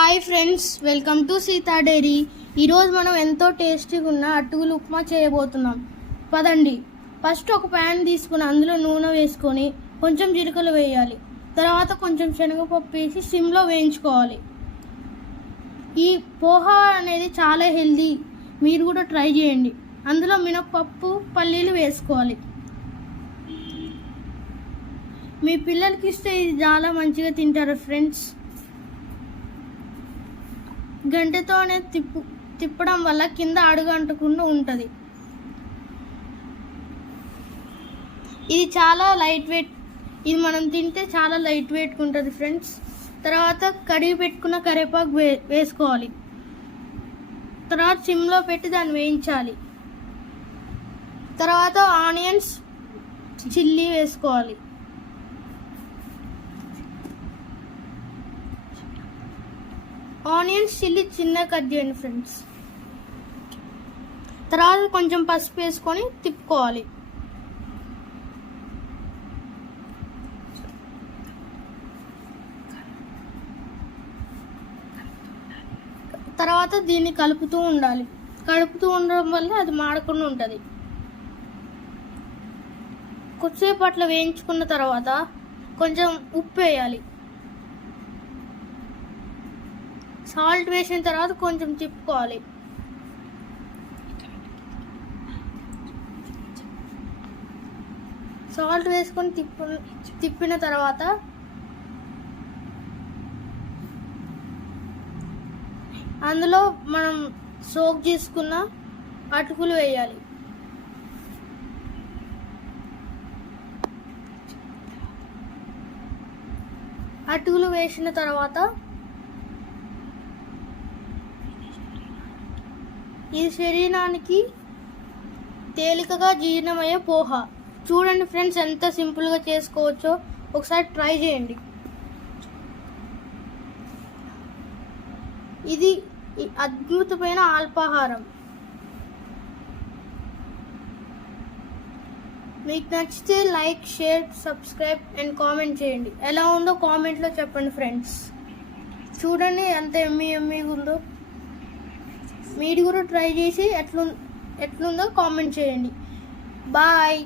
Hi friends, welcome to Sita diary. ఈరోజు మనం ఎంతో టేస్టీగా ఉన్న అటుకులు ఉప్మా చేయబోతున్నాం. పదండి. ఫస్ట్ ఒక ప్యాన్ తీసుకుని అందులో నూనె వేసుకొని కొంచెం జీలకర్ర వేయాలి. తర్వాత కొంచెం శనగపప్పు వేసి సిమ్లో వేయించుకోవాలి. ఈ పోహా అనేది చాలా హెల్దీ, మీరు కూడా ట్రై చేయండి. అందులో మినపప్పు, పల్లీలు వేసుకోవాలి. మీ పిల్లలకి ఇస్తే ఇది చాలా మంచిగా తింటారు ఫ్రెండ్స్. గంటతోనే తిప్పడం వల్ల కింద అడుగు అంటకుండా ఉంటుంది. ఇది చాలా లైట్ వెయిట్, ఇది మనం తింటే చాలా లైట్ వెయిట్గా ఉంటుంది ఫ్రెండ్స్. తర్వాత కడిగి పెట్టుకున్న కరివేపాకు వేసుకోవాలి. తర్వాత సిమ్లో పెట్టి దాన్ని వేయించాలి. తర్వాత ఆనియన్స్, చిల్లీ వేసుకోవాలి. ఆనియన్స్, చిల్లీ చిన్నగా కట్ చేయండి ఫ్రెండ్స్. తర్వాత కొంచెం పసుపు వేసుకొని తిప్పుకోవాలి. తర్వాత దీన్ని కలుపుతూ ఉండాలి. కలుపుతూ ఉండడం వల్ల అది మాడకుండా ఉంటుంది. కొద్దిసేపు అట్లా వేయించుకున్న తర్వాత కొంచెం ఉప్పు వేయాలి. సాల్ట్ వేసిన తర్వాత కొంచెం తిప్పుకోవాలి. సాల్ట్ వేసుకొని తిప్పిన తర్వాత అందులో మనం సోక్ చేసుకున్న అటుకులు వేయాలి. అటుకులు వేసిన తర్వాత ఇది శరీరానికి తేలికగా జీర్ణమయ్యే పోహా. చూడండి ఫ్రెండ్స్, ఎంత సింపుల్గా చేసుకోవచ్చో ఒకసారి ట్రై చేయండి. ఇది అద్భుతమైన అల్పాహారం. మీకు నచ్చితే like, share, subscribe and comment చేయండి. ఎలా ఉందో కామెంట్లో చెప్పండి ఫ్రెండ్స్. చూడండి ఎంత ఎమ్మీగా ఉందో. మీరు కూడా ట్రై చేసి ఎట్లుందో కామెంట్ చేయండి. బాయ్.